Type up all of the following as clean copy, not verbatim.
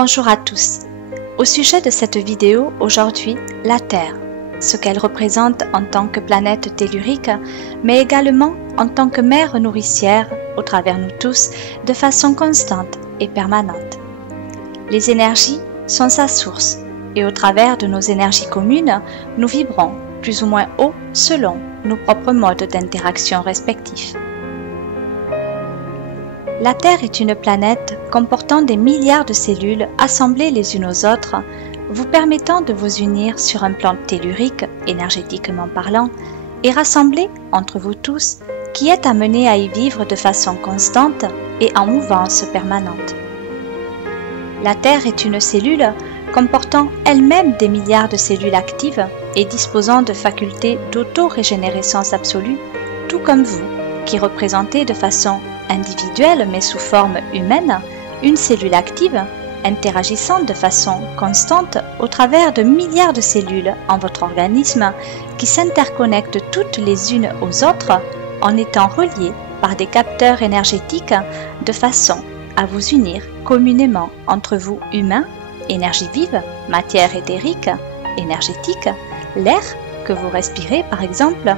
Bonjour à tous. Au sujet de cette vidéo, aujourd'hui, la Terre, ce qu'elle représente en tant que planète tellurique, mais également en tant que mère nourricière, au travers nous tous, de façon constante et permanente. Les énergies sont sa source, et au travers de nos énergies communes, nous vibrons plus ou moins haut selon nos propres modes d'interaction respectifs. La Terre est une planète comportant des milliards de cellules assemblées les unes aux autres, vous permettant de vous unir sur un plan tellurique, énergétiquement parlant, et rassembler entre vous tous, qui êtes amenés à y vivre de façon constante et en mouvance permanente. La Terre est une cellule comportant elle-même des milliards de cellules actives et disposant de facultés d'auto-régénérescence absolue, tout comme vous, qui représentez de façon individuelle mais sous forme humaine une cellule active interagissant de façon constante au travers de milliards de cellules en votre organisme qui s'interconnectent toutes les unes aux autres en étant reliées par des capteurs énergétiques de façon à vous unir communément entre vous humains, énergie vive, matière éthérique, énergétique, l'air que vous respirez par exemple,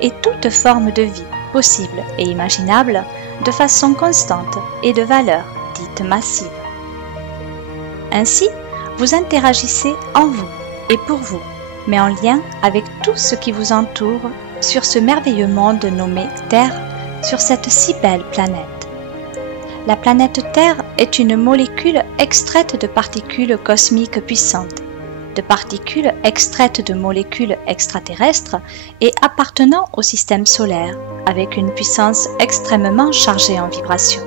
et toute forme de vie possible et imaginable de façon constante et de valeur dite massive. Ainsi, vous interagissez en vous et pour vous, mais en lien avec tout ce qui vous entoure sur ce merveilleux monde nommé Terre, sur cette si belle planète. La planète Terre est une molécule extraite de particules cosmiques puissantes, de particules extraites de molécules extraterrestres et appartenant au système solaire, avec une puissance extrêmement chargée en vibrations.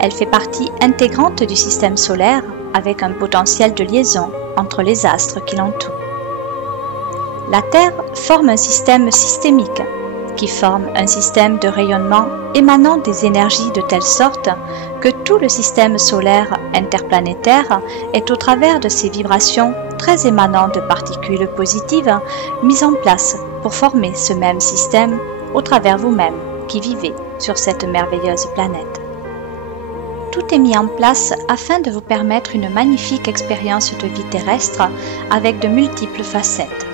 Elle fait partie intégrante du système solaire avec un potentiel de liaison entre les astres qui l'entourent. La Terre forme un système systémique qui forme un système de rayonnement émanant des énergies de telle sorte que tout le système solaire interplanétaire est au travers de ces vibrations très émanant de particules positives mises en place pour former ce même système au travers vous-même qui vivez sur cette merveilleuse planète. Tout est mis en place afin de vous permettre une magnifique expérience de vie terrestre avec de multiples facettes.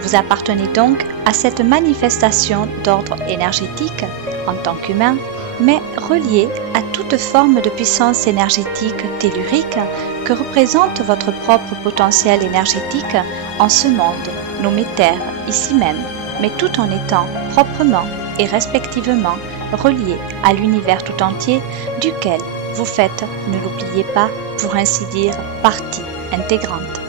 Vous appartenez donc à cette manifestation d'ordre énergétique en tant qu'humain, mais relié à toute forme de puissance énergétique tellurique que représente votre propre potentiel énergétique en ce monde nommé Terre ici même, mais tout en étant proprement et respectivement relié à l'univers tout entier duquel vous faites, ne l'oubliez pas, pour ainsi dire, partie intégrante.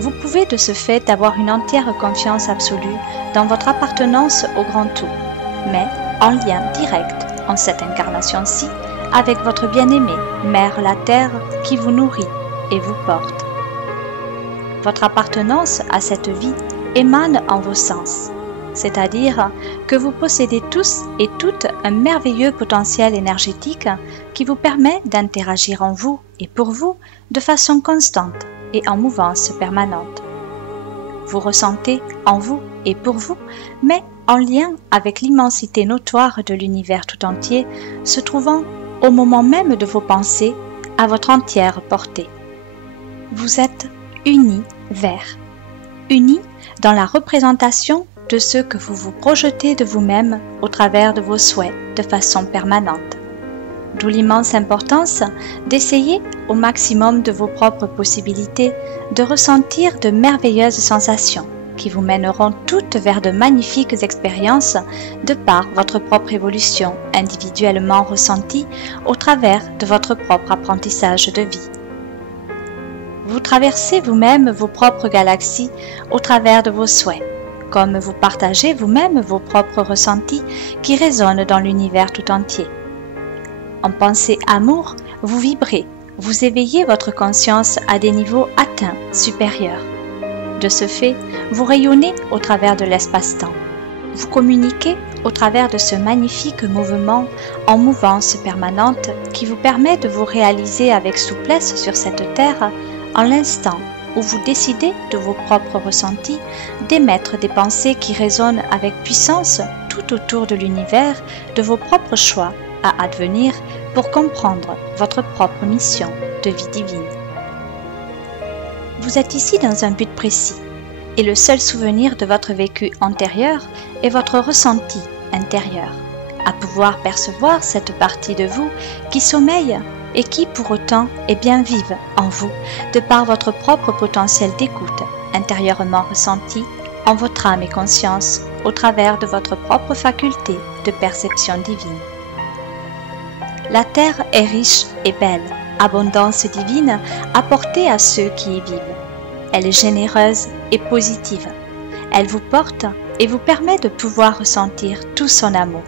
Vous pouvez de ce fait avoir une entière confiance absolue dans votre appartenance au grand tout, mais en lien direct, en cette incarnation-ci, avec votre bien-aimée, Mère la Terre, qui vous nourrit et vous porte. Votre appartenance à cette vie émane en vos sens, c'est-à-dire que vous possédez tous et toutes un merveilleux potentiel énergétique qui vous permet d'interagir en vous et pour vous de façon constante et en mouvance permanente. Vous ressentez en vous et pour vous, mais en lien avec l'immensité notoire de l'univers tout entier, se trouvant au moment même de vos pensées, à votre entière portée. Vous êtes unis unis dans la représentation de ce que vous vous projetez de vous-même au travers de vos souhaits de façon permanente. D'où l'immense importance d'essayer au maximum de vos propres possibilités de ressentir de merveilleuses sensations qui vous mèneront toutes vers de magnifiques expériences de par votre propre évolution individuellement ressentie au travers de votre propre apprentissage de vie. Vous traversez vous-même vos propres galaxies au travers de vos souhaits, comme vous partagez vous-même vos propres ressentis qui résonnent dans l'univers tout entier. En pensée amour, vous vibrez, vous éveillez votre conscience à des niveaux atteints, supérieurs. De ce fait, vous rayonnez au travers de l'espace-temps. Vous communiquez au travers de ce magnifique mouvement en mouvance permanente qui vous permet de vous réaliser avec souplesse sur cette terre en l'instant où vous décidez de vos propres ressentis d'émettre des pensées qui résonnent avec puissance tout autour de l'univers de vos propres choix à advenir pour comprendre votre propre mission de vie divine. Vous êtes ici dans un but précis, et le seul souvenir de votre vécu antérieur est votre ressenti intérieur, à pouvoir percevoir cette partie de vous qui sommeille et qui pour autant est bien vive en vous de par votre propre potentiel d'écoute intérieurement ressenti en votre âme et conscience au travers de votre propre faculté de perception divine. La terre est riche et belle, abondance divine apportée à ceux qui y vivent. Elle est généreuse et positive. Elle vous porte et vous permet de pouvoir ressentir tout son amour.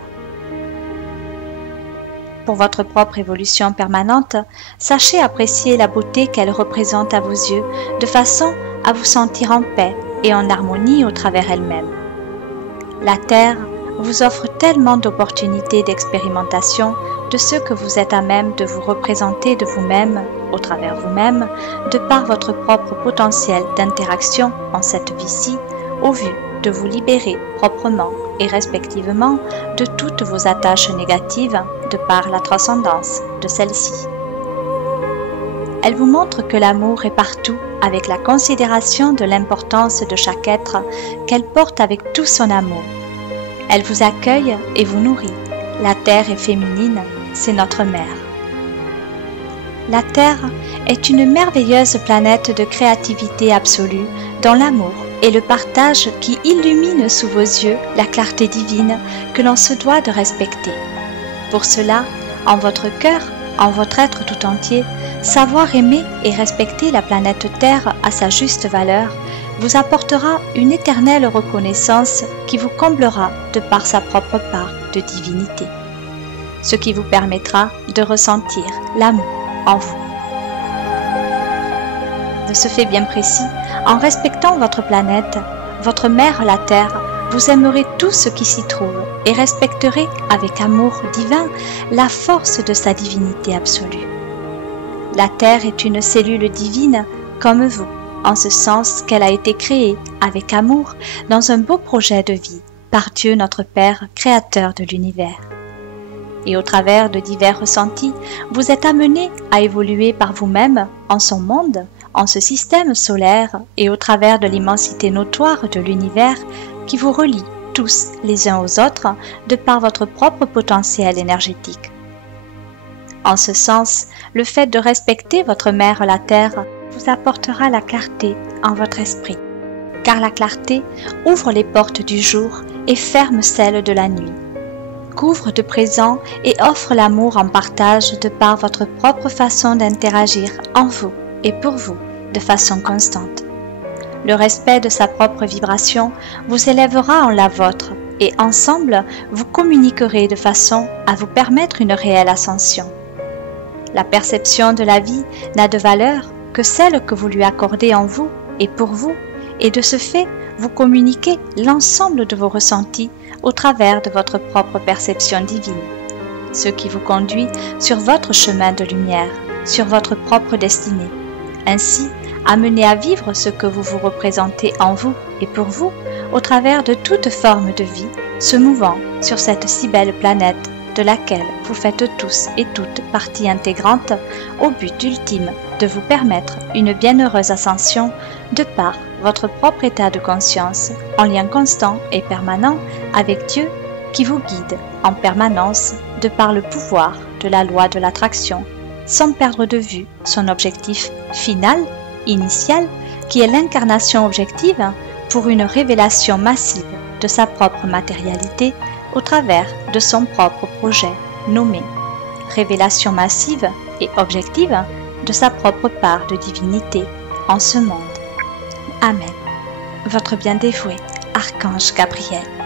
Pour votre propre évolution permanente, sachez apprécier la beauté qu'elle représente à vos yeux de façon à vous sentir en paix et en harmonie au travers elle-même. La Terre vous offre tellement d'opportunités d'expérimentation de ce que vous êtes à même de vous représenter de vous-même, au travers vous-même, de par votre propre potentiel d'interaction en cette vie-ci, au vu de vous libérer proprement et respectivement de toutes vos attaches négatives de par la transcendance de celle-ci. Elle vous montre que l'amour est partout avec la considération de l'importance de chaque être qu'elle porte avec tout son amour. Elle vous accueille et vous nourrit. La Terre est féminine, c'est notre mère. La Terre est une merveilleuse planète de créativité absolue dont l'amour et le partage qui illumine sous vos yeux la clarté divine que l'on se doit de respecter. Pour cela, en votre cœur, en votre être tout entier, savoir aimer et respecter la planète Terre à sa juste valeur vous apportera une éternelle reconnaissance qui vous comblera de par sa propre part de divinité, ce qui vous permettra de ressentir l'amour en vous. De ce fait bien précis, en respectant votre planète, votre mère la Terre, vous aimerez tout ce qui s'y trouve et respecterez avec amour divin la force de sa divinité absolue. La Terre est une cellule divine comme vous, en ce sens qu'elle a été créée avec amour dans un beau projet de vie par Dieu notre Père, créateur de l'univers. Et au travers de divers ressentis, vous êtes amené à évoluer par vous-même en son monde, en ce système solaire et au travers de l'immensité notoire de l'univers qui vous relie tous les uns aux autres de par votre propre potentiel énergétique. En ce sens, le fait de respecter votre mère la Terre vous apportera la clarté en votre esprit, car la clarté ouvre les portes du jour et ferme celles de la nuit, couvre de présent et offre l'amour en partage de par votre propre façon d'interagir en vous et pour vous de façon constante. Le respect de sa propre vibration vous élèvera en la vôtre et ensemble vous communiquerez de façon à vous permettre une réelle ascension. La perception de la vie n'a de valeur que celle que vous lui accordez en vous et pour vous, et de ce fait, vous communiquez l'ensemble de vos ressentis au travers de votre propre perception divine, ce qui vous conduit sur votre chemin de lumière, sur votre propre destinée. Ainsi, amené à vivre ce que vous vous représentez en vous et pour vous, au travers de toute forme de vie, se mouvant sur cette si belle planète de laquelle vous faites tous et toutes partie intégrante au but ultime de vous permettre une bienheureuse ascension de par votre propre état de conscience en lien constant et permanent avec Dieu qui vous guide en permanence de par le pouvoir de la loi de l'attraction sans perdre de vue son objectif final, initial, qui est l'incarnation objective pour une révélation massive de sa propre matérialité au travers de son propre projet nommé révélation massive et objective de sa propre part de divinité en ce monde. Amen. Votre bien dévoué, Archange Gabriel.